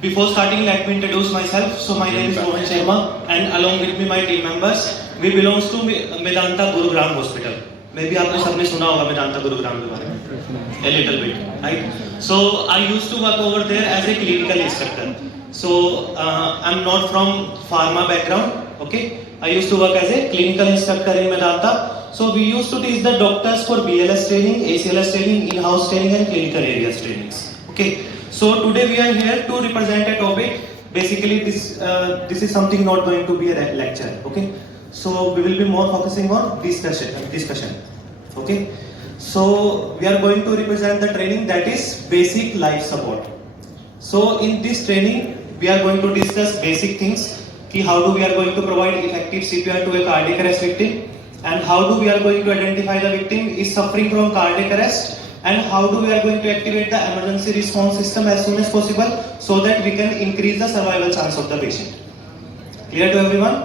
Before starting, let me introduce myself. So my name is Rohan Sharma, and along with me my team members, we belongs to Medanta Gurugram Hospital. Maybe आपने सबने सुना होगा Medanta Gurugram के बारे में, a little bit, right? So I used to work over there as a clinical instructor. So I'm not from pharma background, okay? I used to work as a clinical instructor in Medanta. So we used to teach the doctors for BLS training, ACLS training, in-house training, and clinical areas trainings. Okay. So today we are here to represent a topic. Basically, this is something not going to be a lecture. Okay. So we will be more focusing on discussion. Okay. So we are going to represent the training that is basic life support. So in this training, we are going to discuss basic things. Ki how do we are going to provide effective CPR to a cardiac arrest victim, and how do we are going to identify the victim is suffering from cardiac arrest, and how do we are going to activate the emergency response system as soon as possible so that we can increase the survival chance of the patient. Clear to everyone?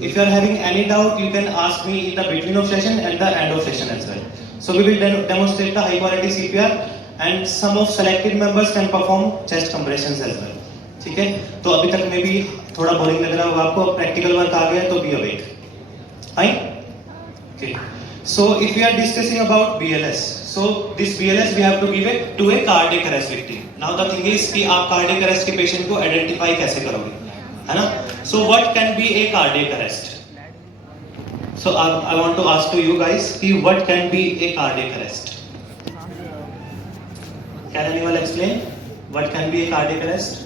If you are having any doubt, you can ask me in the beginning of session and the end of session as well. So we will demonstrate the high quality CPR, and some of selected members can perform chest compressions as well. ठीक है? तो अभी तक में भी थोड़ा boring लग रहा होगा आपको, प्रैक्टिकल वर्क आ गया तो be awake. Fine? Okay. So if we are discussing about BLS, so this BLS we have to give it to a cardiac arrest victim. Now the thing is कि आप cardiac arrest के patient को identify कैसे करोगे, है ना? So what can be a cardiac arrest? So I want to ask to you guys कि what can be a cardiac arrest? Can anyone explain what can be a cardiac arrest?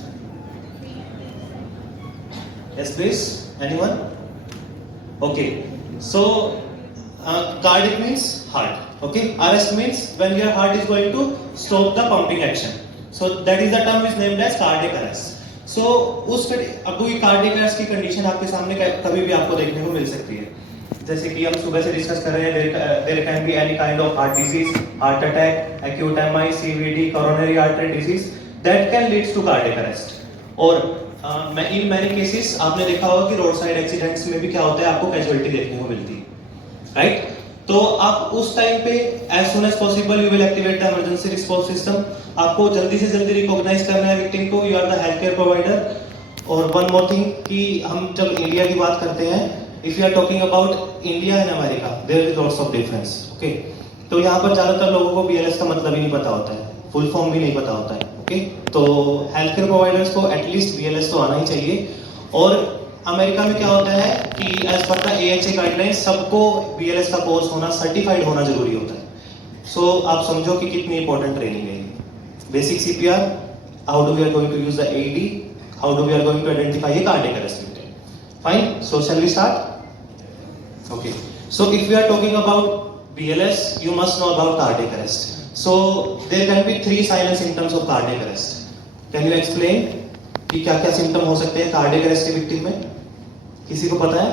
Yes, please. Anyone? Okay. So cardiac means heart. Okay. Arrest means when your heart is going to stop the pumping action. So that is the term is named as cardiac arrest. So अब कोई cardiac arrest की condition आपके सामने कभी भी आपको देखने को मिल सकती है. जैसे कि हम सुबह से डिस्कस कर रहे हैं, there can be any kind of heart disease, heart attack, acute MI, CVD, coronary artery disease that can lead to cardiac arrest. और इन मैनी केसेस आपने देखा होगा कि रोड साइड एक्सीडेंट्स में भी क्या होता है, आपको कैजुअलिटी देखने को मिलती है, राइट? तो आप उस टाइम पे as soon as possible you will activate the emergency response system. आपको जल्दी से जल्दी रिकॉग्नाइज करना है विक्टिम को. You are the health care provider. और वन मोर थिंग कि हम जब इंडिया की बात करते हैं, if you are talking about India and America, there is lots of difference. Okay, तो यहाँ पर ज्यादातर लोगों को BLS का मतलब ही नहीं पता होता है, फुल फॉर्म भी नहीं पता होता है. ओके, तो हेल्थ केयर प्रोवाइडर्स को एटलीस्ट BLS तो आना ही चाहिए. और अमेरिका में क्या होता है कि as per the AHA guideline सबको BLS का कोर्स होना, सर्टिफाइड होना जरूरी होता है. सो आप समझो कि कितनी इंपॉर्टेंट ट्रेनिंग है. Basic CPR, how do we are going to use the AED, how do we are going to identify a cardiac arrest victim. Fine, so shall we start? Okay, so if we are talking about BLS, you must know about cardiac arrest. So there can be 3 silent symptoms of cardiac arrest. Can you explain कि क्या क्या symptom हो सकते हैं cardiac arrest के victim में? किसी को पता है?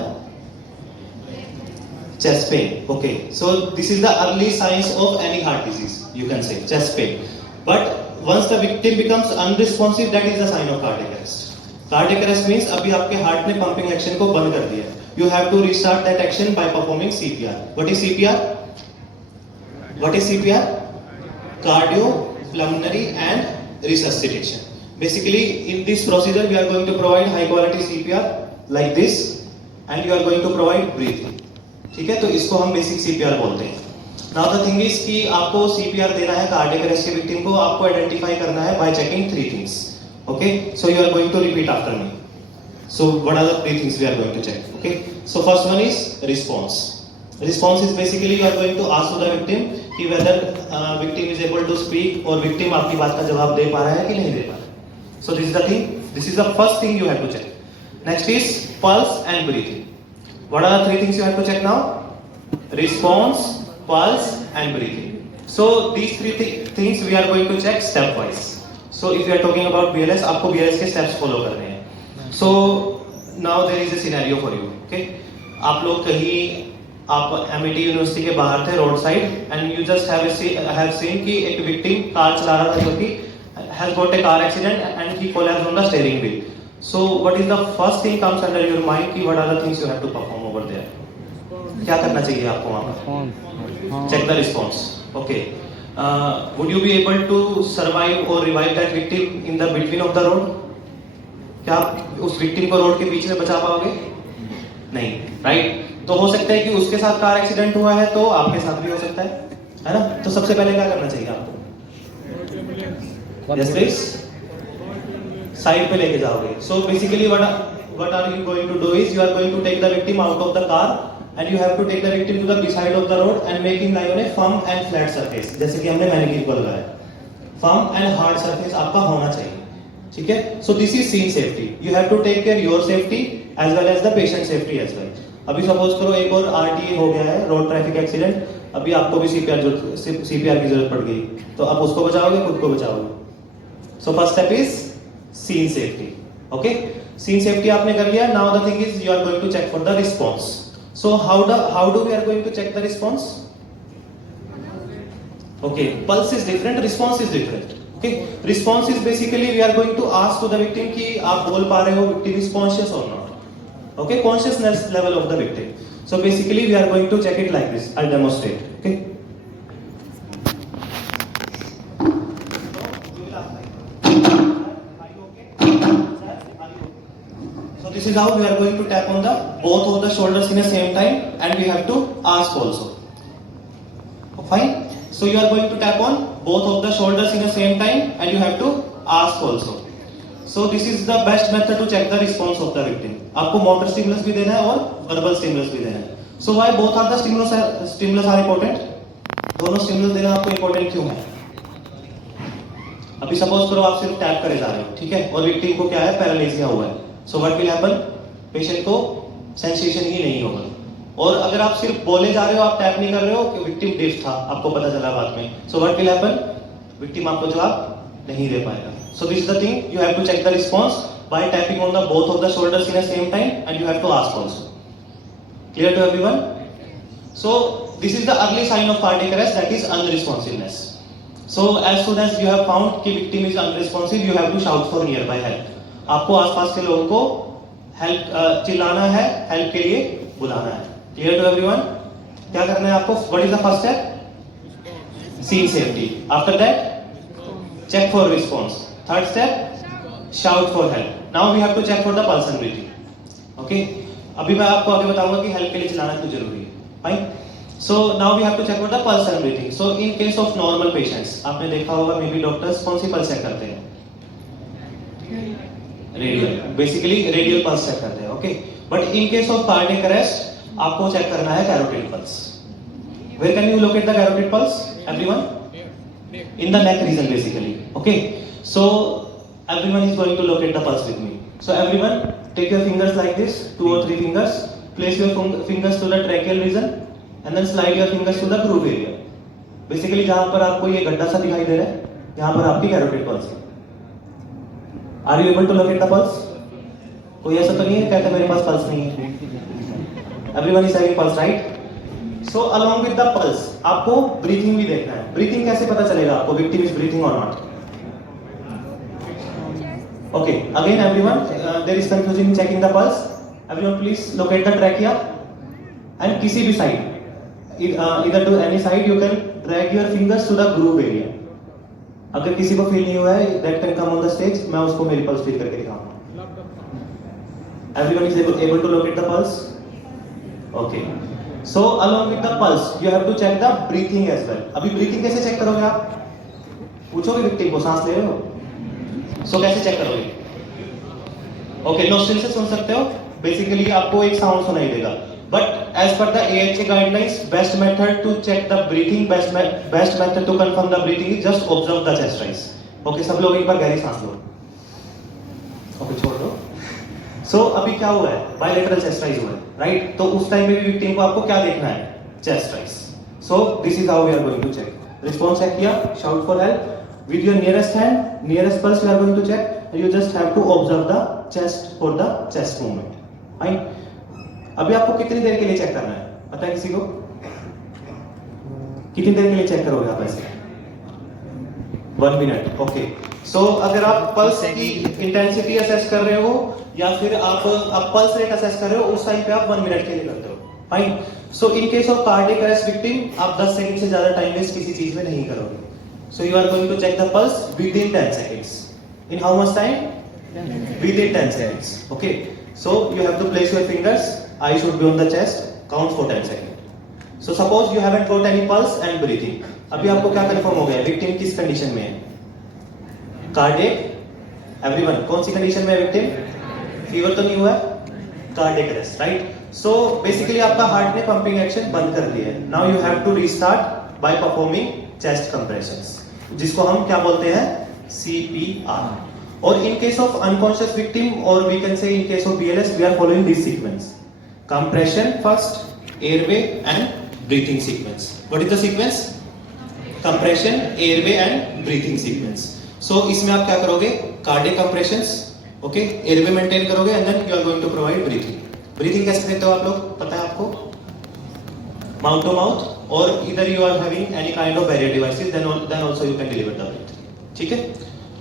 Chest pain. Okay, so this is the early signs of any heart disease. You can say chest pain. But once the victim becomes unresponsive, that is the sign of cardiac arrest. Cardiac arrest means अभी आपके heart ने pumping action को बंद कर दिया. You have to restart that action by performing CPR. What is CPR? What is CPR? Cardio, pulmonary and resuscitation. Basically, in this procedure, we are going to provide high quality CPR like this, and you are going to provide breathing. ठीक है, तो इसको हम basic CPR बोलते हैं. Now the thing is कि आपको CPR देना है कार्डियक अरेस्ट के विक्टिम को, आपको आइडेंटिफाई करना है by checking 3 things. Okay, so you are going to repeat after me. So what are the 3 things we are going to check? Okay, so first one is response. Response is basically you are going to ask to the victim कि whether victim is able to speak और victim आपकी बात का जवाब दे पा रहा है कि नहीं दे पा रहा है. So this is the thing. This is the first thing you have to check. Next is pulse and breathing. What are the 3 things you have to check now? Response, pulse and breathing. So these 3 things we are going to check stepwise. So if you are talking about BLS, आपको BLS के steps follow करने हैं. So now there is a scenario for you. Okay, आप लोग कहीं आप MIT university के बाहर थे road side, and you just have seen कि एक विक्टिम कार चला रहा था जो कि has got a car accident and he collapsed on the steering wheel. So what is the first thing comes under your mind कि what are the things you have to perform over there? क्या करना चाहिए आपको वहाँ पर? Check the response. Okay. Would you be able to survive or revive that victim in the between of the road? क्या आप उस विक्टिम को रोड के बीच में बचा पाओगे? नहीं, राइट? तो हो सकता है कि उसके साथ कार एक्सीडेंट हुआ है तो आपके साथ भी हो सकता है ना? तो सबसे पहले क्या करना चाहिए आपको? Yes, please. साइड पे लेके जाओगे. So basically what are you going to do is you are going to take the victim out of the car and you have to take the victim to the beside of the road and make him lie on a firm and flat surface. जैसे कि हमने मैनिक्यूर को लगाया. Firm and hard surface आपका होना चाहिए. ठीक है? So this is scene safety. You have to take care your safety as well as the patient safety as well. अभी सपोज करो एक और RTA हो गया है, रोड ट्रैफिक एक्सीडेंट. अभी आपको भी CPR की जरूरत पड़ गई. तो आप उसको बचाओगे, खुद को बचाओगे. So first step is scene safety. Okay? Scene safety आपने कर लिया. Now the thing is you are going to check for the response. So how do we are going to check the response? Okay, pulse is different, response is different. Okay, response is basically we are going to ask to the victim कि आप बोल पा रहे हो, victim is conscious or not. Okay, consciousness level of the victim. So basically we are going to check it like this. I'll demonstrate. Okay. So this is how we are going to tap on the both of the shoulders in the same time, and we have to ask also. Fine. So you are going to tap on both of the shoulders in the same time, and you have to ask also. So this is the best method to check the response of the victim. आपको motor stimulus भी देना है और verbal stimulus भी देना है. So why both are the stimulus are important? दोनों stimulus देना आपको important क्यों है? अभी suppose करो आप सिर्फ टैप करे जा रहे हो, ठीक है? और victim को क्या है? पैरालिसिया हुआ है. So what will happen? Patient को sensation ही नहीं होगा. और अगर आप सिर्फ बोले जा रहे हो, आप टैप नहीं कर रहे हो कि विक्टिम डेफ था, आपको पता चला बाद में. So what will happen? Victim आपको जवाब नहीं दे पाएगा. So this is the thing, you have to check the response by tapping on the both of the shoulders in the same time, and you have to ask also. Clear to everyone? So this is the early sign of cardiac arrest, that is unresponsiveness. So as soon as you have found कि victim is unresponsive, you have to shout for nearby help. आपको आसपास के लोगों को help चिल्लाना है, help के लिए बुलाना है. Clear to everyone? क्या करना है आपको? What is the first step? Scene safety. After that, check for response. Third step, shout for help. Now we have to check for the pulse and breathing. Okay? अभी मैं आपको आगे बताऊंगा कि हेल्प के लिए चिल्लाना क्यों जरूरी है. Fine? So now we have to check for the pulse and breathing. So in case of normal patients, आपने देखा होगा मे बी डॉक्टर्स कौन सी पल्स चेक करते हैं? Radial. Basically radial pulse check करते हैं. Okay? But in case of cardiac arrest आपको चेक करना है carotid pulse. Where can you locate the carotid pulse? Everyone? In the neck region basically. Okay? So everyone is going to locate the pulse with me. So everyone take your fingers like this, 2 or 3 fingers, place your fingers to the tracheal region and then slide your fingers to the groove area. Basically जहां पर आपको ये गड्ढा सा दिखाई दे रहा है, यहाँ पर आपकी कैरोटिड पल्स है. Are you able to locate the pulse? कोई ऐसा तो नहीं है कहता मेरे पास पल्स नहीं है. Everyone is having pulse, right? So along with the pulse, आपको breathing भी देखना है. Breathing कैसे पता चलेगा आपको victim is breathing or not? Okay, again everyone, there is confusion in checking the pulse. Everyone please locate the trachea and किसी भी side, either to any side you can drag your fingers to the groove area. अगर किसी को feel नहीं हुआ है, that can come on the stage. मैं उसको मेरी pulse फील करके दिखाऊंगा. Everyone is able to locate the pulse? Okay. So along with the pulse, you have to check the breathing as well. अभी breathing कैसे चेक करोगे आप? पूछोगे victim को सांस ले रहे हो? So कैसे चेक करोगे? Okay, nostril से सुन सकते हो. Basically आपको एक साउंड सुनाई देगा. But as per the AHA guidelines, best method to check the breathing, best method to confirm the breathing is just observe the chest rise. Okay, सब लोग एक बार गहरी सांस लो. Okay, छोड़ दो. So अभी क्या हुआ है? Bilateral chest rise हुआ है, right? तो उस टाइम में भी victim को आपको क्या देखना है? Chest rise. So this is how we are going to check. Response check किया, shout for help. With your nearest hand, nearest pulse we are going to check. And you just have to observe the chest for the chest movement. Fine? अभी आपको कितनी देर के लिए check करना है? पता है किसी को? कितनी देर के लिए चेक करोगे आप ऐसे? 1 मिनट. ओके. सो अगर आप पल्स की इंटेंसिटी असेस कर रहे हो या फिर आप पल्स रेट असेस कर रहे हो, उस टाइम पे आप 1 मिनट के लिए करते हो. Fine. So in case of cardiac arrest victim आप 10 सेकंड से ज्यादा टाइम वेस्ट किसी चीज में नहीं करोगे. So you are going to check the pulse within 10 seconds. In how much time? Within 10 seconds. Okay. So you have to place your fingers. Eye should be on the chest. Count for 10 seconds. So suppose you haven't got any pulse and breathing. अभी आपको क्या confirm हो गया? Victim किस condition में है? Cardiac. Everyone कौन सी condition में है विक्टिम? फीवर तो नहीं हुआ है? Cardiac arrest, right? So basically आपका हार्ट ने पंपिंग एक्शन बंद कर दिया है. Now you have to restart by performing chest compressions, जिसको हम क्या बोलते हैं? CPR. और in case of unconscious victim और we can say in case of BLS we are following this sequence: compression first, airway and breathing sequence. What is the sequence? Compression, airway and breathing sequence. So इसमें आप क्या करोगे? Cardiac compressions, okay, airway maintain करोगे and then you are going to provide breathing. Breathing कैसे देते हो आप लोग? पता है आपको? माउथ टू माउथ, और इधर you are having any kind of barrier devices, then also you can deliver the breath. ठीक है.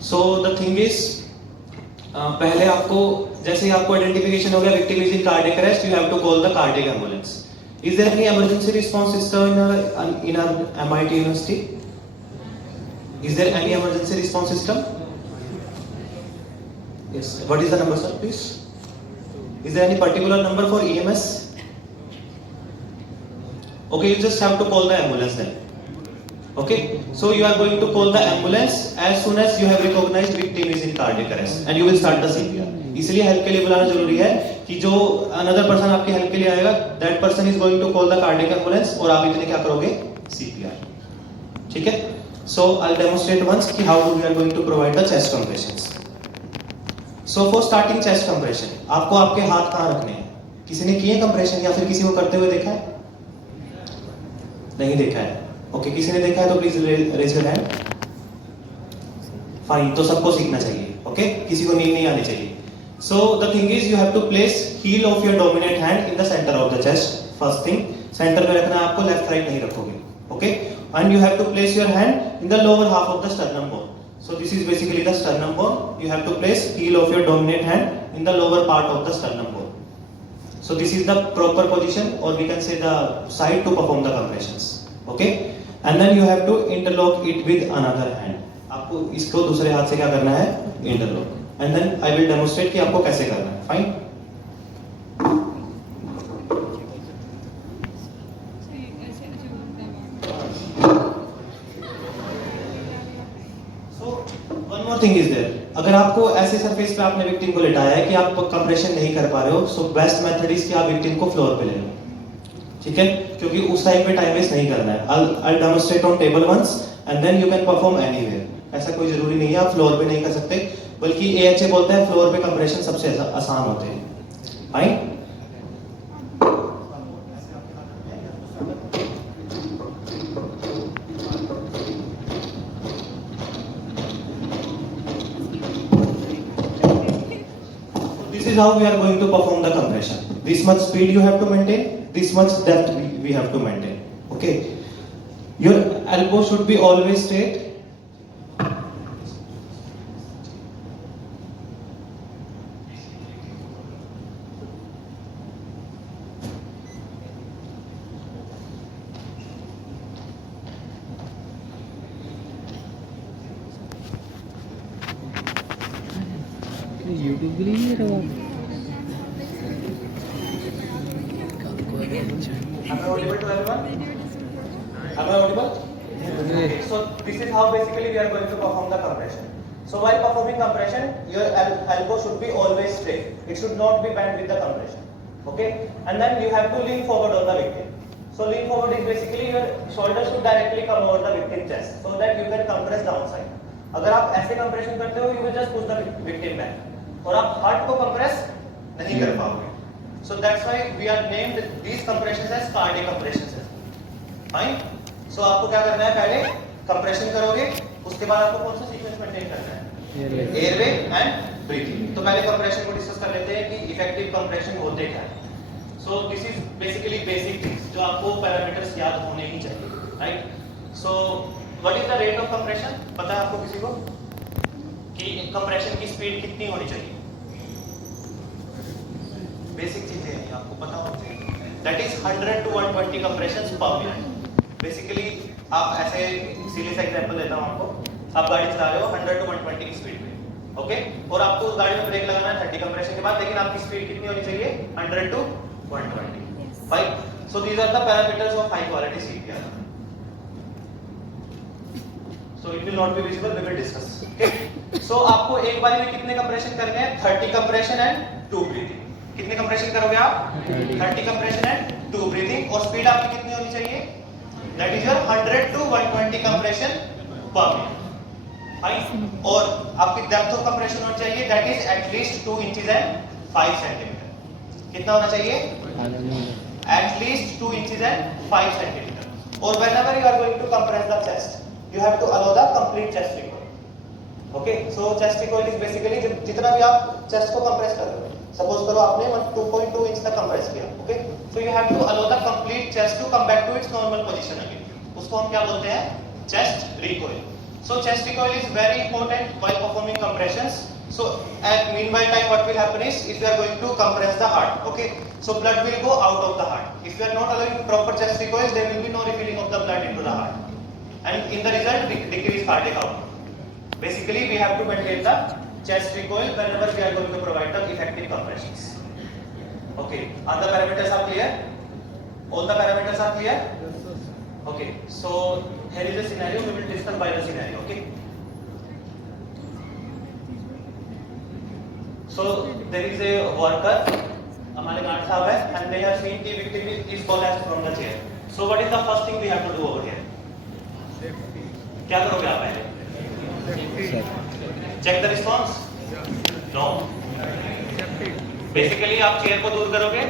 सो द थिंग इज, पहले आपको जैसे ही आपको आइडेंटिफिकेशन हो गया victim is in cardiac arrest, you have to call the cardiac ambulance. Is there any emergency response system in our MIT University? Is there any emergency response system? Yes. What is the number, sir, please? Is there any particular number for EMS? Okay, you just have to call the ambulance then. Okay, so you are going to call the ambulance as soon as you have recognized victim is in cardiac arrest and you will start the CPR. इसलिए help के लिए बुलाना जरूरी है कि जो another person आपकी help के लिए आएगा, that person is going to call the cardiac ambulance और आप इतने क्या करोगे? CPR. ठीक है. So I'll demonstrate once कि how we are going to provide the chest compressions. So for starting chest compression, आपको आपके हाथ कहाँ रखने हैं? किसी ने किए कंप्रेशन या फिर किसी को करते हुए देखा है? नहीं देखा है. ओके, किसी ने देखा है तो please raise your hand. Fine, तो सबको सीखना चाहिए. ओके, किसी को नींद नहीं आनी चाहिए. So the thing is you have to place heel of your dominant hand in the center of the chest. First thing, center में रखना है आपको, left right नहीं रखोगे. Okay, and you have to place your hand in the lower half of the sternum bone. So this is basically the sternum bone. You have to place heel of your dominant hand in the lower part of the sternum bone. So this is the proper position, or we can say the side to perform the compressions. Okay, and then you have to interlock it with another hand. आपको इसको दूसरे हाथ से क्या करना है? Interlock. And then I will demonstrate कि आपको कैसे करना है. Fine. Thing is there. अगर आपको ऐसे सरफेस पे आपने विक्टिम को लेटाया है कि आप कंप्रेशन नहीं कर पा रहे हो, सो बेस्ट मेथड इज कि आप विक्टिम को फ्लोर पे ले लो. ठीक है, क्योंकि उस टाइम पे टाइम वेस्ट नहीं करना है. I'll demonstrate on table once and then you can perform anywhere. ऐसा कोई जरूरी नहीं है आप फ्लोर पे नहीं कर सकते, बल्कि AHA बोलता है फ्लोर पे कंप्रेशन सबसे आसान होते हैं. Fine. This is how we are going to perform the compression. This much speed you have to maintain, this much depth we have to maintain. Okay, your elbow should be always straight. YouTube के लिए नहीं रहा. Am I audible to everyone? Am I audible? Okay. So this is how basically we are going to perform the compression. So while performing compression, your elbow should be always straight. It should not be bent with the compression. Okay? And then you have to lean forward on the victim. So lean forward is basically your shoulder should directly come over the victim chest so that you can compress downside. अगर आप ऐसे compression करते हो, you will just push the victim back. और आप heart को compress नहीं कर पाओगे. So that's why we are named these compressions as cardiac compressions. Fine. So आपको क्या करना है? पहले कंप्रेशन करोगे, उसके बाद आपको कौन सा सीक्वेंस मेंटेन करना है? Airway and breathing. तो पहले कंप्रेशन को डिस्कस कर लेते हैं कि इफेक्टिव कंप्रेशन होते क्या है. So this is basically basic things जो आपको पैरामीटर्स याद होने ही चाहिए. Right. So what is the rate of compression? पता है आपको किसी को कि कंप्रेशन की स्पीड कितनी होनी चाहिए? बेसिक चीजें हैं, आपको पता होना चाहिए. That is 100 to 120 compressions per minute. Basically आप ऐसे सीरियस एग्जांपल देता हूं आपको, आप गाड़ी चला रहे हो 100 to 120 की स्पीड में, ओके, और आपको उस गाड़ी में ब्रेक लगाना है 30 कंप्रेशन के बाद, लेकिन आपकी स्पीड कितनी होनी चाहिए 100 to 120, fine. So these are the parameters of high quality CPR. So it will not be visible, we will discuss, okay. So आपको एक बारी में कितने कंप्रेशन करने हैं, 30 कंप्रेशन एंड 2 ब्रीथिंग। कितने कंप्रेशन करोगे आप, 30 कंप्रेशन एंड 2 ब्रीथिंग, और स्पीड आपकी कितनी होनी चाहिए, that is your 100 to 120 compression per minute, fine. और आपकी डेप्थ ऑफ कंप्रेशन होनी चाहिए, that is at least 2 inches and 5 centimetre. कितना होना चाहिए, एटलीस्ट 2 इंचेस एंड 5 सेंटीमीटर। और whenever you are going to compress the chest, you have to allow the complete chest recoil, okay? So chest recoil is basically जितना भी आप chest को compress कर रहे हो, suppose करो आपने 2.2 इंच तक compress किया, okay? So you have to allow the complete chest to come back to its normal position again. उसको हम क्या बोलते हैं, chest recoil. So chest recoil is very important while performing compressions. So at meanwhile time what will happen is, if you are going to compress the heart, okay? So blood will go out of the heart. If you are not allowing proper chest recoil, there will be no refilling of the blood into the heart, and in the result decrease cardiac output. Basically we have to maintain the chest recoil whenever we are going to provide the effective compressions, okay? Are the parameters are clear? All the parameters are clear? Okay, so here is a scenario, we will discuss by the scenario, okay? So there is a worker, हमारे guard साहब है, and they have seen the victim is collapsed from the chair. So what is the first thing we have to do over here? क्या करोगे आप पहले, check the response, no, basically आप chair को दूर करोगे,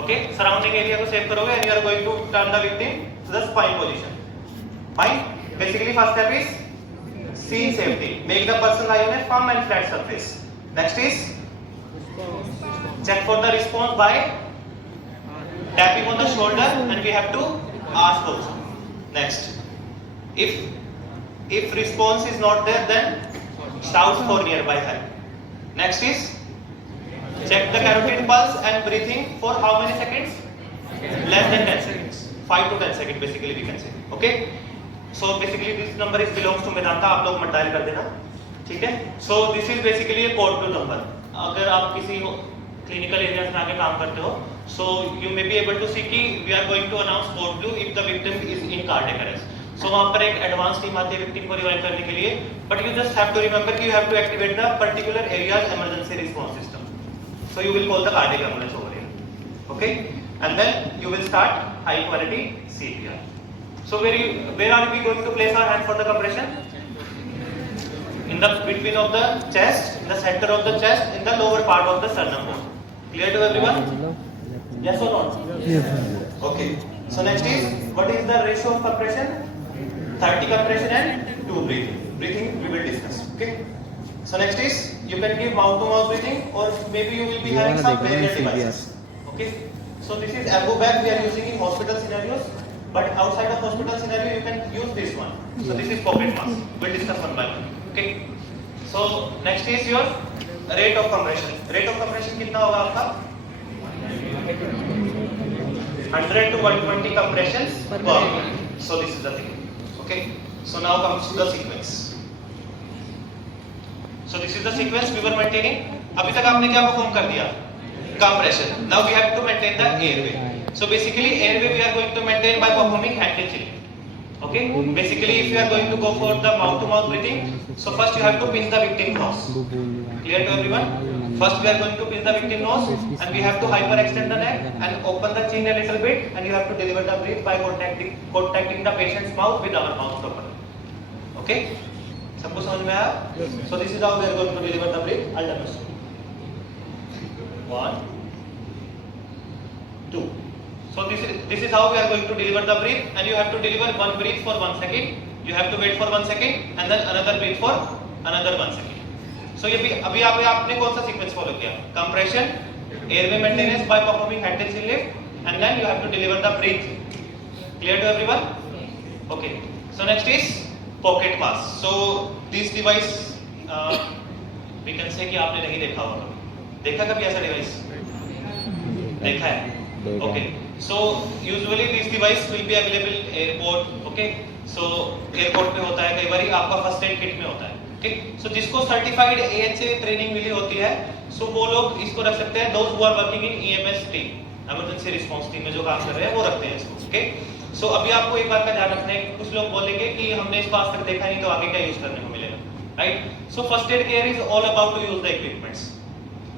ओके, सराउंडिंग एरिया को save करोगे, and you are going to turn the victim to the spine position, fine. Basically first step is scene safety, make the person lie on a firm and flat surface. Next is check for the response by tapping on the shoulder, and we have to ask also. Next, if response is not there, then shout for nearby help. Next is check the carotid pulse and breathing for how many seconds, less than 10 seconds, 5 to 10 seconds basically we can say, okay? So basically this number is belongs to Medanta, आप लोग मत dial कर देना, ठीक है? So this is basically a code blue number. अगर आप किसी क्लिनिकल एरियाज में आके काम करते हो, so you may be able to see कि we are going to announce code blue if the victim is in cardiac arrest. So वहाँ पर एक एडवांस टीम आती है विक्टिम को रिवाइव करने के लिए, but you just have to remember कि you have to activate the particular area's emergency response system. So you will call the cardiac ambulance over here, okay? And then you will start high quality CPR. So where are we going to place our hand for the compression? In the between of the chest, in the center of the chest, in the lower part of the sternum bone. Clear to everyone? Yes or not? Yes. Okay. So next is, what is the ratio of compression? 30 compression and 2 breathing. Breathing we will discuss. Okay. So next is, you can give mouth-to-mouth breathing, or maybe you will be having some barrier devices. Okay. So this is elbow bag we are using in hospital scenarios, but outside of hospital scenario you can use this one. So this is pocket mask. We'll discuss one by one. Okay. So next is your rate of compression. Rate of compression कितना होगा आपका? 100 to 120 compressions per minute. So this is the thing. Okay. So now comes to the sequence. So this is the sequence we were maintaining. अभी तक आपने क्या perform कर दिया? Compression. Now we have to maintain the airway. So basically airway we are going to maintain by performing hand and chin. Okay. Basically if you are going to go for the mouth-to-mouth breathing, so first you have to pinch the victim nose. Clear to everyone? First we are going to pinch the victim nose, and we have to hyperextend the neck and open the chin a little bit, and you have to deliver the breath by contacting the patient's mouth with our mouth properly. Okay? सबको समझ में आया? So this is how we are going to deliver the breath. I'll demonstrate. 1, 2. So this is how we are going to deliver the breath, and you have to deliver one breath for 1 second. You have to wait for 1 second, and then another breath for another 1 second. So ये अभी आपने कौन सा sequence follow किया? Compression, airway maintenance by performing hand and chin lift, and then you have to deliver the breath. Clear to everyone? Okay. So next is pocket mask. So this device we can say कि आपने नहीं देखा होगा. देखा कभी ऐसा device? देखा है? Okay. So usually this device will be available airport, okay? So airport पे होता है, कई बार आपका फर्स्ट एड किट में होता है। ठीक, सो जिसको सर्टिफाइड AHA ट्रेनिंग मिली होती है, सो वो लोग इसको रख सकते हैं। Those who are working in EMS team, emergency response team में जो काम कर रहे हैं वो रखते हैं इसको। ओके, सो अभी आपको एक बात का ध्यान रखना है, कुछ लोग बोलेंगे कि हमने इसको आज तक देखा नहीं तो आगे क्या यूज करने को मिलेगा, right? So first aid care is all about to use the equipments.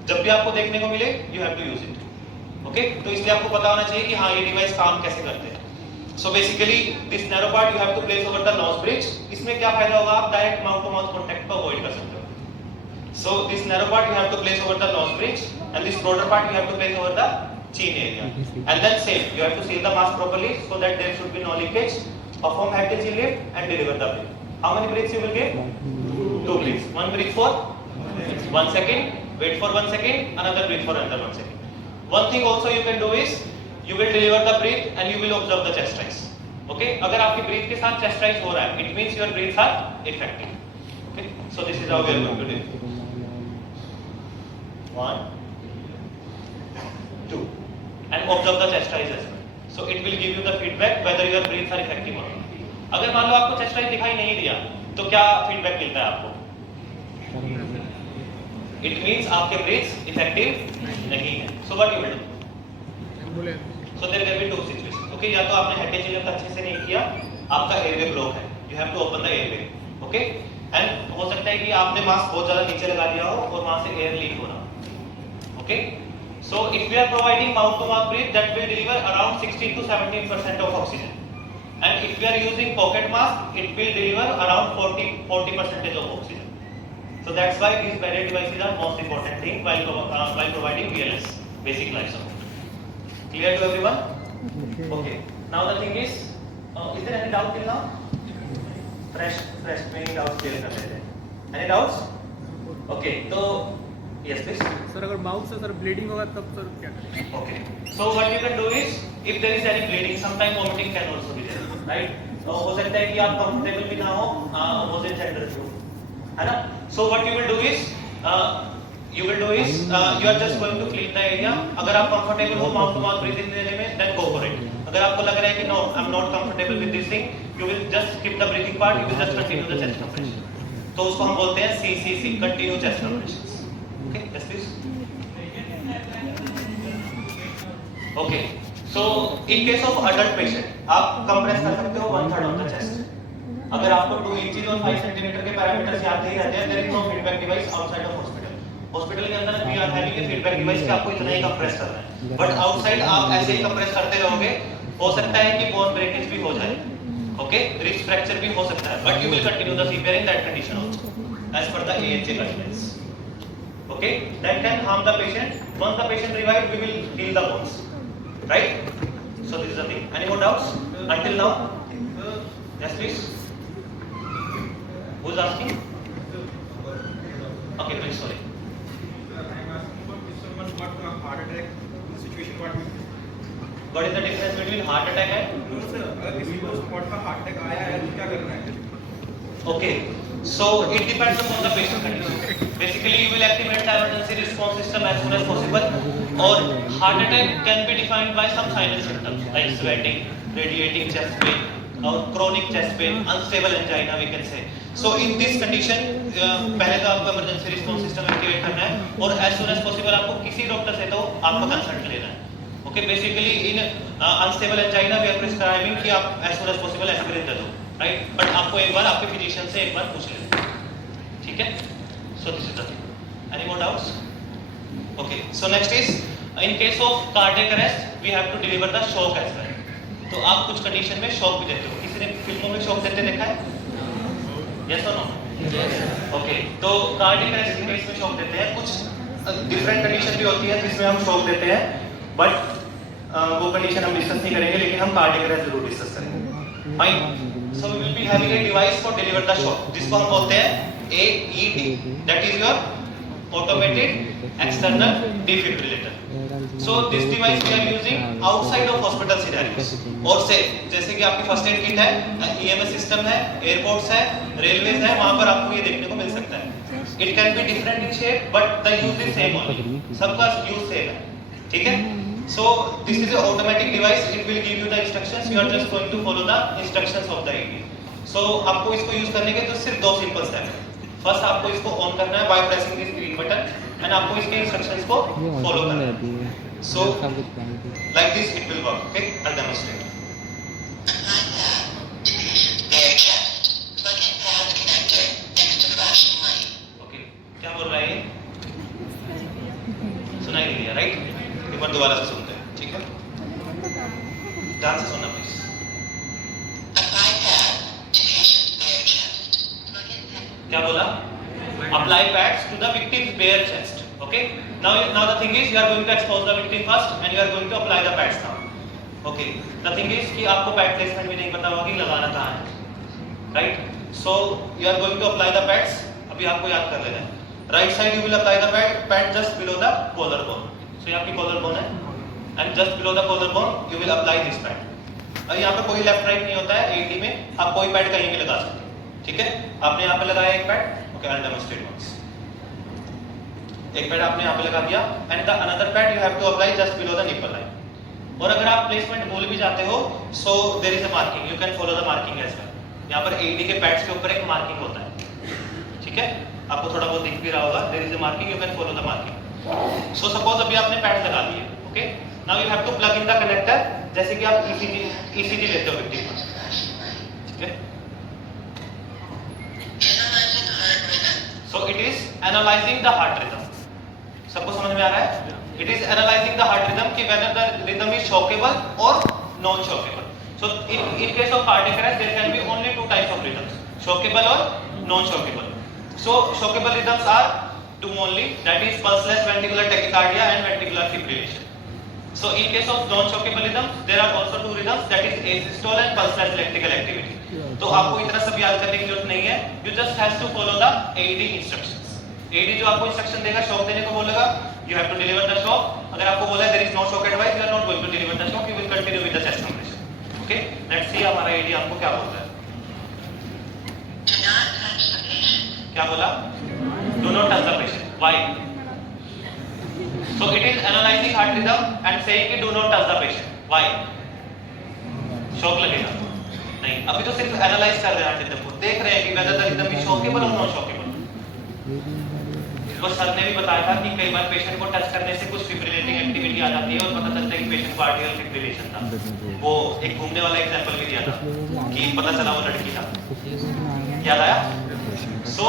जब भी आपको देखने को मिले you have to use it. Okay, तो इसलिए आपको पता होना चाहिए कि हाँ ये डिवाइस काम कैसे करते हैं। So basically this narrow part you have to place over the nose bridge. इसमें क्या फायदा होगा, आप direct mouth to mouth contact को अवॉइड कर सकते हो। So this narrow part you have to place over the nose bridge and this broader part you have to place over the chin area, and then same you have to seal the mask properly so that there should be no leakage. Perform head to chin lift and deliver the breath. How many breaths you will give? 2 breaths. One breath for 1 second, wait for 1 second, another breath for another 1 second. One thing also you can do is you will deliver the breath and you will observe the chest rise. Okay, अगर आपकी breath के साथ chest rise हो रहा है, it means your breaths are effective. Okay, so this is how we are going to do. 1, 2. And observe the chest rise as well. So it will give you the feedback whether your breaths are effective or not. अगर मान लो आपको chest rise दिखाई नहीं दिया तो क्या feedback मिलता है आपको? It means आपके breaths effective नहीं है. So what you will do? So there will be two situations. Okay, या तो आपने head chin lift अच्छे से नहीं किया, आपका airway block है. You have to open the airway. Okay, and हो सकता है कि आपने mask बहुत ज़्यादा नीचे लगा दिया हो और वहाँ से air leak हो रहा हो. Okay. So if we are providing mouth to mouth breath, that will deliver around 16 to 17% of oxygen. And if we are using pocket mask, it will deliver around 40% of oxygen. So that's why these barrier devices are most important thing while providing BLS, basic life support. Clear to everyone? Okay. Now the thing is there any doubt till now? Fresh many doubts clear कर लेते हैं. Any doubts? Okay. तो yes please. Sir अगर mouth से sir bleeding होगा तब sir क्या करें? Okay. So what you can do is if there is any bleeding, sometime vomiting can also be there, right? तो हो सकता है कि आप comfortable भी ना हो opposite gender से, है ना? So what you will do is you are just going to clean the area. अगर आप comfortable हो mouth to mouth breathing देने में, then go for it. अगर आपको लग रहा है कि no, I'm not comfortable with this thing, you will just skip the breathing part. You will just continue the chest compression. तो उसको हम बोलते हैं CCC, continue chest compressions. Okay, yes please. Okay, so in case of adult patient, आप compress कर सकते हो 1/3 of the chest. अगर आपको 2 inches और 5 centimeter के पैरामीटर्स याद नहीं रहते हैं, there is no feedback device outside of hospital. Hospital के अंदर we are having a feedback device कि आपको इतना ही compress करना है. But outside आप ऐसे ही compress करते रहोगे, हो सकता है कि bone breakage भी हो जाए. Okay, wrist fracture भी हो सकता है. But you will continue the CPR in that condition also, as per the AHA guidelines. Okay, that can harm the patient. Once the patient revives, we will heal the bones, right? So this is the thing. Any more doubts until now? Yes please. Who is asking? Okay, please, sorry. I'm asking about if someone got a heart attack in the situation What is the difference between heart attack and? no sir, अगर किसी को spot का heart attack आया है तो क्या करना है? Okay, so it depends upon the patient condition. Basically, you will activate the emergency response system as soon as possible. Or heart attack can be defined by some silent symptoms like sweating, radiating chest pain, or chronic chest pain, unstable angina, we can say. So in this condition, पहले तो आपको emergency response system activate करना है और as soon as possible आपको किसी doctor से तो आपको कंसल्ट लेना है. Okay, basically in unstable angina we are prescribing कि आप as soon as possible aspirin दे दो. राइट, बट आपको एक बार आपके फिजिशियन से एक बार पूछ लेना, ठीक है? So this is the thing. Any more doubts? Okay, so next is in case of cardiac arrest we have to deliver the shock as well. तो आप कुछ कंडीशन में शॉक भी देते हो. किसी ने फिल्मों में शॉक देते देखा है? यस और नो? ओके, तो कार्डियक अरेस्ट के केस में शॉक देते हैं. कुछ डिफरेंट कंडीशन भी होती है जिसमें हम शॉक देते हैं, बट वो कंडीशन हम डिस्कस नहीं करेंगे, लेकिन हम कार्डियक अरेस्ट जरूर डिस्कस करेंगे. Fine. So we will be having a device for deliver the shock, जिसको हम बोलते हैं AED, that is your automated external defibrillator. So this device we are using outside of hospital scenarios और safe. जैसे कि आपकी first aid kit है, EMS system है, airports है, railways है, वहाँ पर आपको ये देखने को मिल सकता है. It can be different in shape, but the use is same only. सबका use same है, ठीक है? So this is an automatic device. It will give you the instructions. You are just going to follow the instructions of the AED. सो आपको इसको use करने के तो सिर्फ 2 सिंपल स्टेप है। फर्स्ट आपको इसको ऑन करना है by pressing this green button and आपको इसके इंस्ट्रक्शंस को ये फॉलो ऑन करना रहती है। है So, सब कुछ करनी थी like this it will work. Okay, I'll demonstrate. Okay, क्या बोल रहा है ये? सुनाई नहीं दिया, राइट? एक बार दोबारा से सुनते हैं, ठीक है? ध्यान से सुनना प्लीज। क्या बोला? Apply pads to the victim's bare chest. Okay. Now the thing is you are going to expose the victim first and you are going to apply the pads now. Okay. The thing is कि आपको pad placement भी नहीं पता होगा कि लगाना कहाँ है, right? So you are going to apply the pads. अभी आपको याद कर लेना है. Right side you will apply the pad just below the collarbone. So ये आपकी collarbone है and just below the collarbone you will apply this pad. अब यहाँ पे कोई left right नहीं होता है AED में, आप कोई pad कहीं भी लगा सकते हैं, ठीक है? आपने यहाँ पे लगाया एक pad. Okay, I'll demonstrate once. एक पैड आपने यहाँ पे लगा दिया and the another pad you have to apply just below the nipple line. और अगर आप प्लेसमेंट भूल भी जाते हो so there is a marking, you can follow the marking as well. यहाँ पर AED के पैड्स के ऊपर एक मार्किंग होता है, ठीक है? आपको थोड़ा बहुत दिख भी रहा होगा, there is a marking, you can follow the marking. So suppose अभी आपने पैड लगा दिए, okay? Now you have to plug in the connector, जैसे कि आप ECG लेते हो victim पर, ठीक है? So it is analyzing the heart rhythm. सबको समझ में आ रहा है? It is analyzing the heart rhythm कि whether the rhythm is shockable or non-shockable. So in case of cardiac arrest there can be only 2 types of rhythms, shockable or non-shockable. So shockable rhythms are 2 only, that is pulseless ventricular tachycardia and ventricular fibrillation. So in case of non-shockable rhythms there are also 2 rhythms, that is asystole and pulseless electrical activity. तो आपको इतना सब याद करने की जरूरत नहीं है, you just has to follow the AED instructions. AED जो आपको इंस्ट्रक्शन देगा, शॉक देने को बोलेगा, you have to deliver the shock. अगर आपको बोला there is no shock advice, you are not going to deliver the shock, you will continue with the chest compression. Okay, let's see हमारा AED आपको क्या बोलता है. क्या बोला? Do not touch the patient. Why? So it is analyzing heart rhythm and saying कि do not touch the patient. Why? Shock लगेगा. नहीं, अभी तो सिर्फ एनालाइज कर रहे हैं रिदम को, देख रहे हैं कि whether the rhythm is shockable or non shockable. Sir ने भी बताया था कि कई बार पेशेंट को टच करने से कुछ फिब्रिलेटिंग एक्टिविटी आ जाती है और पता चलता है कि पेशेंट को आर्टियल फिब्रिलेशन था। वो एक घूमने वाला एग्जांपल भी दिया था कि पता चला वो लड़की था, याद आया? So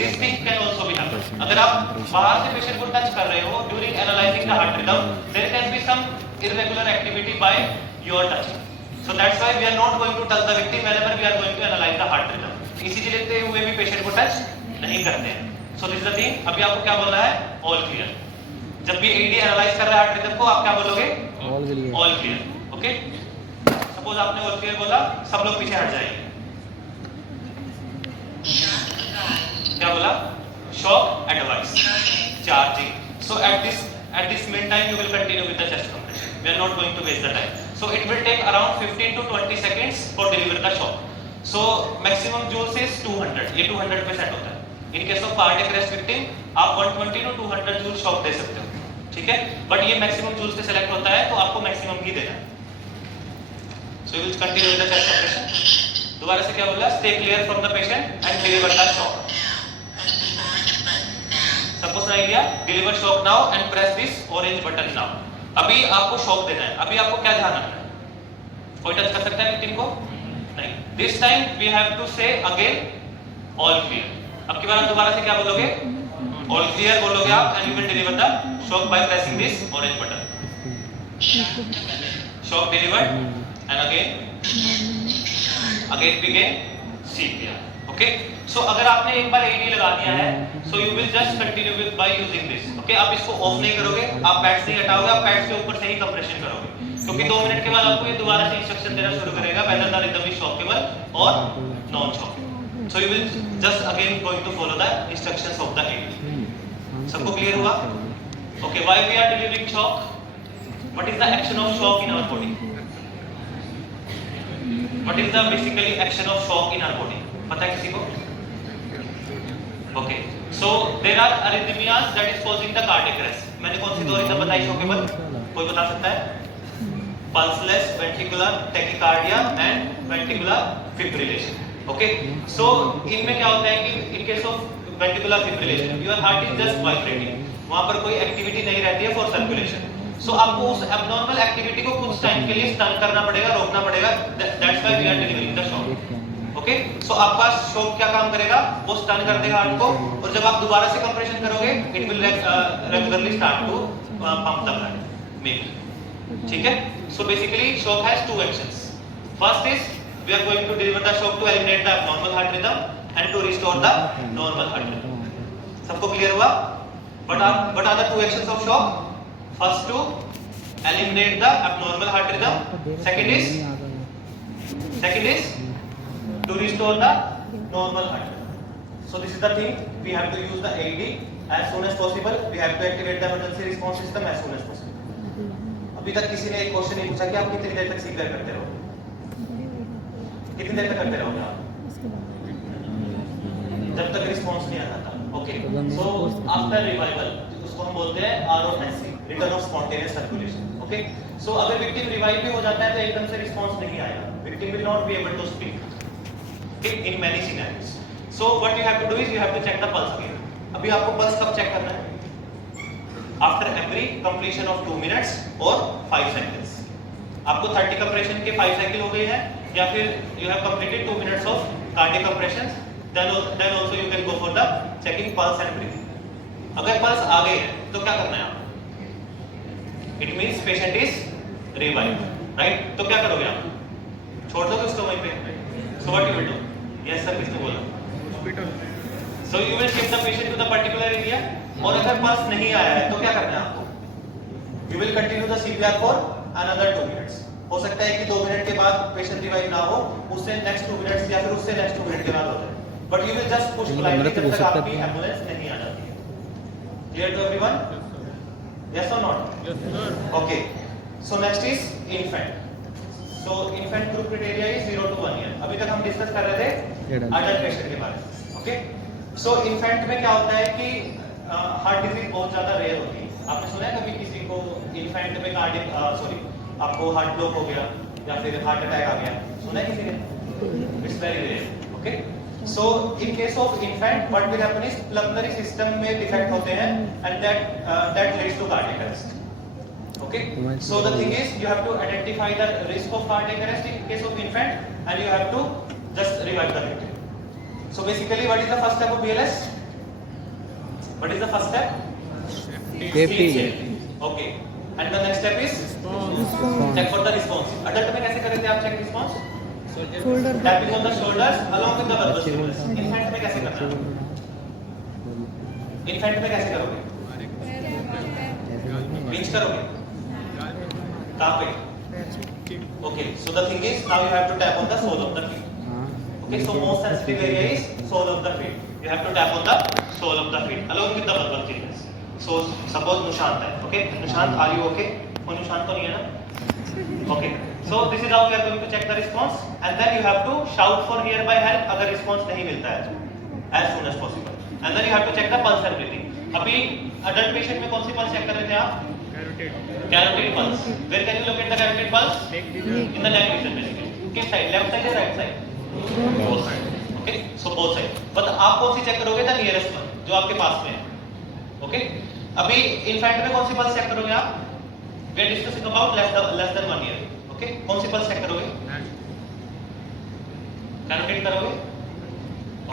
this thing can also be happen. अगर आप बाहर से पेशेंट को टच कर रहे हो during analysing the heart rhythm, there can be some irregular activity by your touching. So that's why we are not going to touch the victim whenever we are going to analyze the heart rhythm. ECG लेते हुए भी patient को touch नहीं करते हैं. So this is the thing. अभी आपको क्या बोल रहा है? All clear. जब भी AED एनालाइज कर रहा है हार्ट रिदम को, आप क्या बोलोगे? All clear. Okay? Suppose आपने all clear बोला, सब लोग पीछे हट जाएंगे. क्या बोला? Shock advice. Charging. So at this meantime you will continue with the chest compression. We are not going to waste the time. So it will take around 15 to 20 seconds for deliver the shock. So maximum joules is 200. ये 200 पे set होता है. In case of cardiac arrest victim, आप 120 to 200 joules shock दे सकते हो, ठीक है? But ये maximum joules पे सेलेक्ट होता है, तो आपको maximum ही देना है. So you will continue with the chest compression. दोबारा से क्या बोला? Stay clear from the patient and deliver the shock. सबको सुनाई दिया? Deliver shock now and press this orange button now. अभी आपको शॉक देना है. अभी आपको क्या ध्यान रखना है? कोई टच कर सकता है विक्टिम को? नहीं. This time we have to say again all clear. अब की बार आप दोबारा से क्या बोलोगे? All clear बोलोगे आप and you will deliver the shock by pressing this orange button. Shock delivered and again begin CPR. Okay? So अगर आपने एक बार AED लगा दिया है, so you will just continue with by using this. Okay? आप इसको ऑफ नहीं करोगे, आप पैड्स नहीं हटाओगे, आप पैड्स के ऊपर से ही कंप्रेशन करोगे. क्योंकि 2 मिनट के बाद आपको ये दोबारा से इंस्ट्रक्शन देना शुरू करेगा whether the rhythm is shockable or non-shockable. So you will just again going to follow the instructions of the AED. सबको क्लियर हुआ? Okay, why we are delivering shock? What is the action of shock in our body? What is the basically action of shock in our body? पता है किसी को? Okay, so there are arrhythmias that is causing the cardiac arrest. मैंने कौन सी 2 rhythm बताई shockable? कोई बता सकता है? Pulseless ventricular tachycardia and ventricular fibrillation. Okay, so इनमें क्या होता है कि in case of ventricular fibrillation your heart is just vibrating, वहां पर कोई एक्टिविटी नहीं रहती है फॉर सर्कुलेशन। सो आपको उस एब्नॉर्मल एक्टिविटी को कुछ टाइम के लिए स्टन करना पड़ेगा, रोकना पड़ेगा, that's why we are delivering the shock. Okay, so आपका शॉक क्या काम करेगा, वो स्टन कर देगा हार्ट को, और जब आप दोबारा से कंप्रेशन करोगे it will regularly start to pump the blood make. ठीक है, so basically shock has two actions. First is we are going to deliver the shock to eliminate the abnormal heart rhythm and to restore the normal heart rhythm। सबको clear हुआ? What are the two actions of shock? First to eliminate the abnormal heart rhythm, second is to restore the normal heart rhythm। So this is the thing, we have to use the AED as soon as possible, we have to activate the emergency response system as soon as possible। अभी तक किसी ने एक question नहीं पूछा कि आप कितनी देर तक सीपीआर करते रहोगे, कितनी देर तक करते रहोगे आप? जब तक रिस्पांस नहीं आ जाता। ओके, सो आफ्टर रिवाइवल, उसको हम बोलते हैं ROSC, return of spontaneous circulation. Okay, so अगर विक्टिम रिवाइव भी हो जाता है तो एकदम से रिस्पांस नहीं आएगा, victim will not be able to speak in many scenarios. So what you have to do is you have to check the pulse again. अभी आपको पल्स कब चेक करना है? After every completion of 2 minutes और 5 seconds. आपको 30 compression के 5 cycle हो गई है, या फिर you have completed 2 minutes of cardiac compressions, then also you can go for the checking pulse and breathing। अगर पल्स आ गए हैं तो क्या करना है आप? It means patient is revived, right? तो क्या करोगे आप? छोड़ दोगे उसको वहीं पे? So what you will do? Yes sir, किसने बोला? So you will shift the patient to the particular area, और अगर पल्स नहीं आया है तो क्या करना है आपको? You will continue the CPR for another 2 minutes। हो सकता है कि 2 मिनट के बाद पेशेंट रिवाइव ना हो, उससे नेक्स्ट 2 मिनट्स या फिर उससे नेक्स्ट 2 मिनट के बाद हो जाए, but you will just push blindly जब तक आपकी एम्बुलेंस नहीं आ जाती है। Clear to everyone? यस और not? Yes sir. Okay, so next is infant. So infant group criteria is 0 to 1 year. अभी तक हम डिस्कस कर रहे थे अडल्ट पेशेंट के बारे में। ओके, सो इन्फेंट में क्या होता है कि हार्ट डिजीज बहुत ज्यादा रेयर होती है। आपने सुना है कभी किसी को इन्फेंट में कार्डियक आपको हार्ट ब्लॉक हो गया या फिर हार्ट अटैक आ गया? सुना है किसी ने? It's very rare. Okay, so in case of infant what will happen is pulmonary system में डिफेक्ट होते हैं and that leads to cardiac arrest. Okay, so the thing is you have to identify the risk of cardiac arrest in case of infant and you have to just revive the victim. So basically what is the first step of BLS? What is the first step? Safety। Okay, and the next step is check for the response। adult में कैसे करेंगे आप check response? tapping on the shoulders along with the verbal stimulus। infant में कैसे करना है? infant में कैसे करोगे? pinch करोगे? कहाँ पे? okay, so the thing is now you have to tap on the sole of the feet। okay, so most sensitive area is sole of the feet, you have to tap on the sole of the feet along with the verbal stimulus। So suppose Nushant है, okay? Nushant, are you okay? कोई Nushant तो नहीं है ना? Okay. So this is how we are going to check the response, and then you have to shout for nearby help अगर response नहीं मिलता है as soon as possible, and then you have to check the pulse and breathing। अभी adult patient में कौन सी pulse check कर रहे थे आप? Carotid pulse। Where can you locate the carotid pulse? In the neck region basically। किस side? Left side या right side? Both side। Okay, so both side। but आप कौन सी check करोगे? The nearest one जो आपके पास में है। ओके, अभी इन्फेंट में कौन सी पल्स चेक करोगे आप? We are discussing about less than 1 year. Okay, कौन सी पल्स चेक करोगे? कैरोटिड करोगे?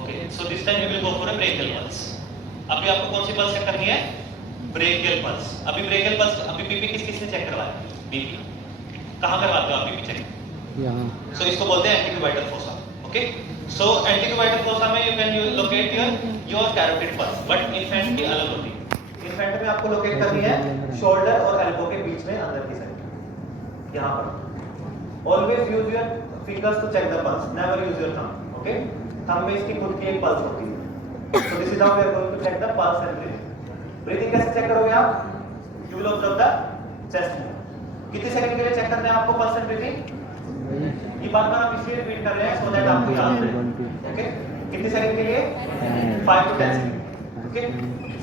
Okay, so this time we will go for a brachial pulse. अभी आपको कौन सी पल्स चेक करनी है? Brachial pulse. अभी ब्रेकियल पल्स, अभी बीपी किस ने चेक करवाया? बीपी कहाँ करवाते हो आप बीपी चेक? यहाँ। सो इसको बोलते हैं एंटीक्यूबाइटल फोसा। ओके, सो एंटीक्यूबाइटल फोसा में you can locate your carotid pulse, but infant की अलग होती है। इन्फेंट में आपको लोकेट करनी है शोल्डर और एल्बो के बीच में अंदर की साइड, यहाँ पर। Always use your fingers to check the pulse, never use your thumb. Okay, thumb में इसकी खुद की एक पल्स होती है। So this is how we are going to check the pulse and breathing. Breathing कैसे चेक करोगे आप? You will observe the chest move. कितने सेकंड के लिए चेक करना है आपको पल्स एंड ब्रीथिंग? ये बार-बार आप इसलिए रिपीट कर रहे हैं सो दैट आपको याद रहे। ओके, कितने सेकंड के लिए? 5 to 10 सेकंड। ओके,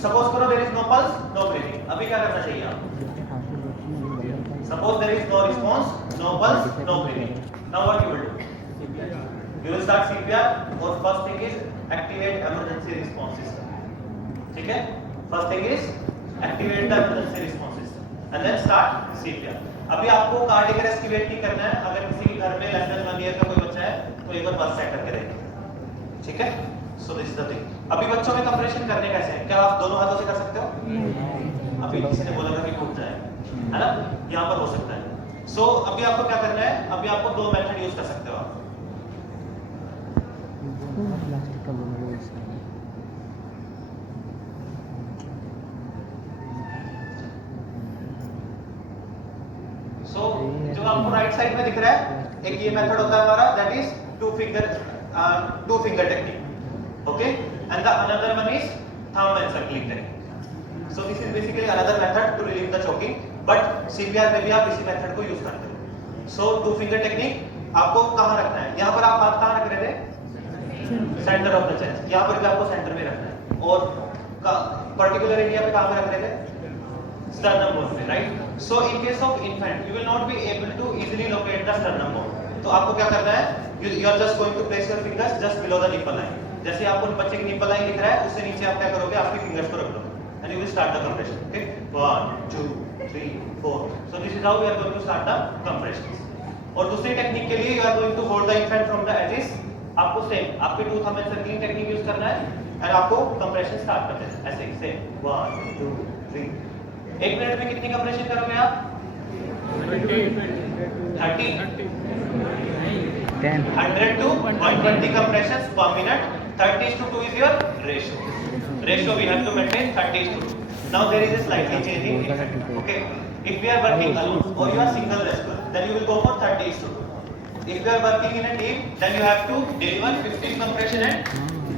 सपोज करो there is no pulse, no breathing. अभी क्या करना चाहिए आप? Suppose there is no response, no pulse, no breathing. Now what you will do? You will start CPR और first thing is activate emergency response system. ठीक है? First thing is activate the emergency response system and then start CPR. अभी आपको cardiac arrest की wait नहीं करना है. अगर किसी के घर में लेस देन 1 ईयर का कोई बच्चा है तो एक बार बस सेट करके रखिए. ठीक है? So this is the thing. अभी बच्चों में कंप्रेशन करने कैसे हैं? क्या आप दोनों हाथों से कर सकते हो? अभी किसी ने बोला था कि टूट जाए, है ना? यहाँ पर हो सकता है. So अभी आपको क्या करना है? अभी आपको दो मेथड यूज कर सकते हो आप. प्लास्टिक का बना हुआ है. So जो आपको राइट साइड में दिख रहा है, एक ये मेथड होता है हमारा, that is two finger technique. Okay, and the another one is thumb and circling technique. So this is basically another method to relieve the choking, but CPR में भी आप इसी मेथड को यूज करते हो. So two finger technique आपको कहाँ रखना है? यहाँ पर आप हाथ कहाँ रख रहे थे? Centre of the chest. यहाँ पर भी आपको सेंटर में रखना है. और पर्टिकुलर एरिया पे कहाँ पे रख रहे थे? Sternum bone पे, right? So in case of infant, you will not be able to easily locate the sternum bone. तो आपको क्या करना है? You are just going to place your fingers just below the nipple line. जैसे आपको बच्चे की nipple line दिख रहा है, उससे नीचे आप क्या करोगे? आपकी fingers को रख दो. And you will start the compression. Okay? 1, 2, 3, 4. So this is how we are going to start the compressions. और दूसरी टेक्निक के लिए you are going to hold the infant from the edges. आपको सेम आपके two thumb and circling technique use करना है और आपको कंप्रेशन स्टार्ट करते हैं ऐसे ही सेम 1 2 3. एक मिनट में कितनी कंप्रेशन करोगे आप? 30 100 to 120 compressions per minute. 30:2 is your ratio we have to maintain 30:2. Now there is a slightly changing effect. Okay, if we are working alone or you are single wrestler, then you will go for 30:2. If you are working in a team, then you have to deliver 15 compression and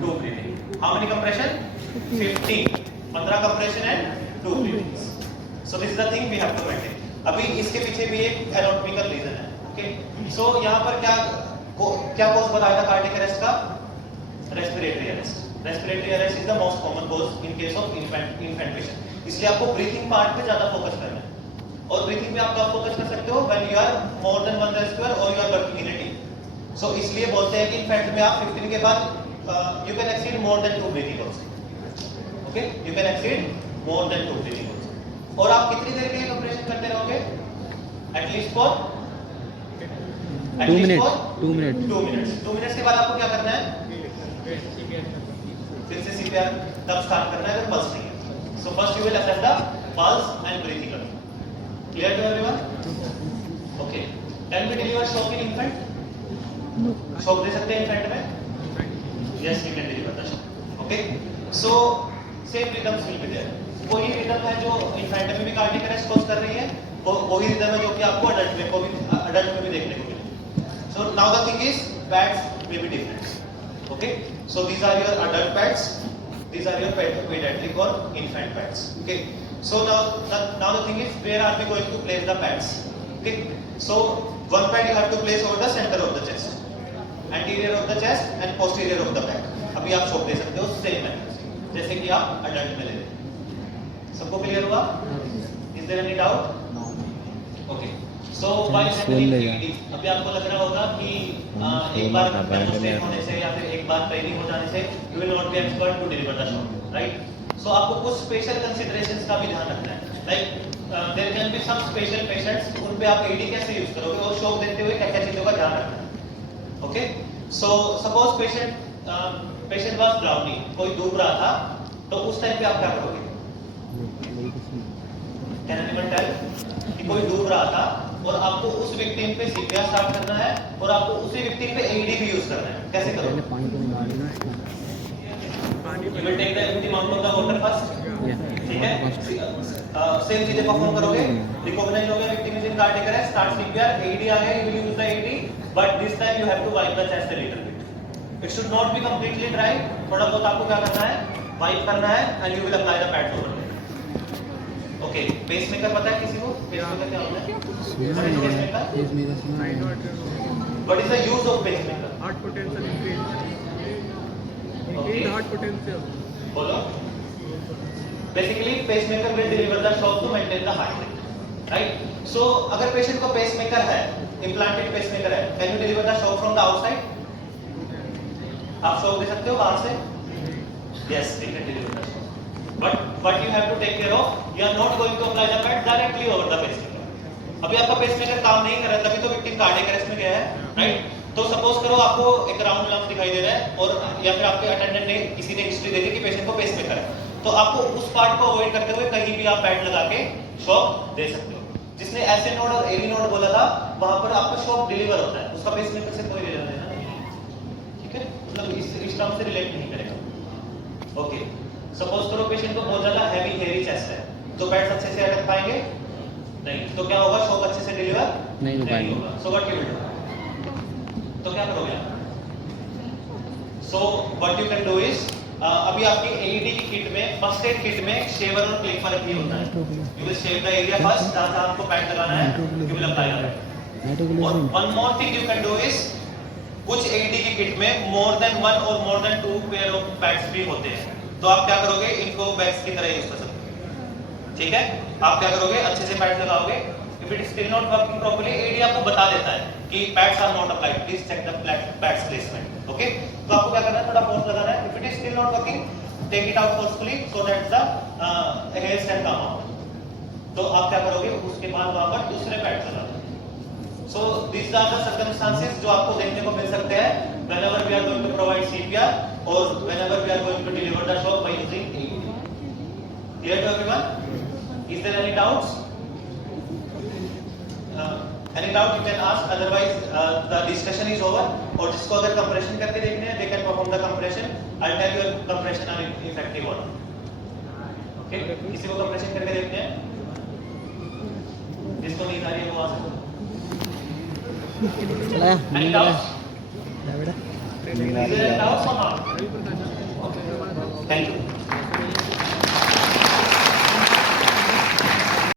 2 breathing. How many compression? 15. 15 compression and 2 breathing. So this is the thing we have to maintain. अभी इसके पीछे भी एक anatomical reason है. Okay, सो यहाँ पर क्या cause बताया था कार्डियक अरेस्ट का? Respiratory arrest. Respiratory arrest is the most common cause in case of infant patient. इसलिए आपको ब्रीथिंग पार्ट पे ज्यादा फोकस करना है. और ब्रीथिंग पे आप कब फोकस कर सकते हो? When you are more than 1 respirator और you are working in a team. So इसलिए बोलते हैं कि इन्फेंट में आप 15 के बाद you can exceed more than 2 breathing also. Okay, you can exceed more than 2 breathing. और आप कितनी देर के लिए कंप्रेशन करते रहोगे? At least for 2 minutes. 2 मिनट्स के बाद आपको क्या करना है? फिर से सीपीआर तब स्टार्ट करना है जब पल्स नहीं है. So first you will assess the pulse and breathing control. Clear to everyone? Okay, can we deliver shock in infant? Shock दे सकते हैं इन्फेंट में? Yes, we can deliver the shock. Okay, so same rhythms will be there. वही rhythm है जो infant में भी cardiac arrest cause कर रही है, वही रिदम है जो कि आपको अडल्ट में भी देखने को मिलेगा. So now the thing is pads may be different. Okay, so these are your adult pads, these are your pediatric or infant pads. Okay, so now the thing is, where are we going to place the pads? Okay, so one pad you have to place over the center of the chest, anterior of the chest and posterior of the back. अभी आप shock दे सकते हो same method से जैसे कि आप adult में ले रहे हैं. सबको क्लियर हुआ? Is there any doubt? Okay. So while handling ED, अभी आपको लग रहा होगा कि एक बार डेमोस्ट्रेट होने से या फिर एक बार ट्रेनिंग हो जाने से you will not be expert to deliver the shock, right? So आपको कुछ स्पेशल कंसीडरेशंस का भी ध्यान रखना है. Like there can be some special patients, उन पे आप ED कैसे यूज करोगे और शॉक देते हुए क्या क्या चीजों का ध्यान रखना है. Okay? So suppose patient was drowning, कोई डूब रहा था, तो उस टाइम पे आप क्या करोगे? Can anyone tell? कि कोई डूब रहा था और आपको उस विक्टिम पे सीपीआर स्टार्ट करना है और आपको उसी विक्टिम पे एईडी भी यूज करना है. कैसे करोगे? You will take the empty mouth of the water first. ठीक है? सेम चीजें परफॉर्म करोगे. रिकॉग्नाइज हो गया victim is in cardiac arrest, start CPR, AED आ गया, you will use the AED, but this time you have to wipe the chest a little bit. It should not be completely dry. थोड़ा बहुत आपको क्या करना है? Wipe करना है and you will apply the pads over there. Okay, pacemaker पता है किसी को? पेसमेकर क्या होता है? What is the use of pacemaker? Heart potential increase. Okay. Heart potential. बोलो. Basically, pacemaker will deliver the shock to maintain the heart rate, right? So, अगर patient को pacemaker है, implanted pacemaker है, can you deliver the shock from the outside? आप shock दे सकते हो बाहर से? Yes, we can deliver the shock. But what you have to take care of, you are not going to apply the pad directly over the pacemaker. अभी आपका pacemaker काम नहीं कर रहा, तभी तो विक्टिम कार्डियक अरेस्ट में गया है, राइट? तो सपोज करो आपको एक राउंड लंप दिखाई दे रहा है और या फिर आपके अटेंडेंट ने किसी ने हिस्ट्री दे दी कि पेशेंट को पेसमेकर है, तो आपको उस पार्ट को अवॉइड करते हुए कहीं भी आप पैड लगा के शॉक दे सकते हो. जिसने एसए नोड और एवी नोड बोला था, वहां पर आपका शॉक डिलीवर होता है, उसका पेसमेकर से कोई लेना देना नहीं है. ठीक है, मतलब इस टर्म से रिलेट नहीं करेगा. ओके, सपोज करो पेशेंट को बहुत ज्यादा हैवी हेवी चेस्ट है, तो पैड्स अच्छे से अटक पाएंगे नहीं, तो क्या होगा, शॉक अच्छे से डिलीवर नहीं हो पाएंगे. होगा. So what you will do, तो क्या करोगे आप? So what you can do is, अभी आपकी एईडी की किट में, फर्स्ट एड किट में शेवर और क्लिपर भी होता है. You will shave the area first, जहां आपको पैड लगाना है, यू विल अप्लाई दैट. और one more thing you can do is, कुछ एईडी की किट में मोर देन 1 और more than 2 pair of pads भी होते हैं, तो आप क्या करोगे, इनको बैग्स की तरह यूज कर सकते हो. ठीक है, आप क्या करोगे, अच्छे से पैड लगाओगे. If it is still not working properly, AED आपको बता देता है कि pads are not applied, please check the pads placement. Okay, तो आपको क्या करना है, थोड़ा फोर्स लगाना है. If it is still not working, take it out forcefully so that the hairs can come out. तो आप क्या करोगे, उसके बाद वहां पर दूसरे पैड्स लगा. So these are the circumstances जो आपको देखने को मिल सकते हैं whenever we are going to provide CPR or whenever we are going to deliver the shock by using AED. Clear to everyone? Is there any doubts? Any doubt you can ask, otherwise the discussion is over. और जिसको अगर compression करके देखने हैं, they can perform the compression. I'll tell you if compression are effective or not. Okay? किसी को compression करके देखते हैं? जिसको नींद आ रही है वो आ सकता है. चला Any doubts? बेटा Is there any doubts or not? Okay. Thank you.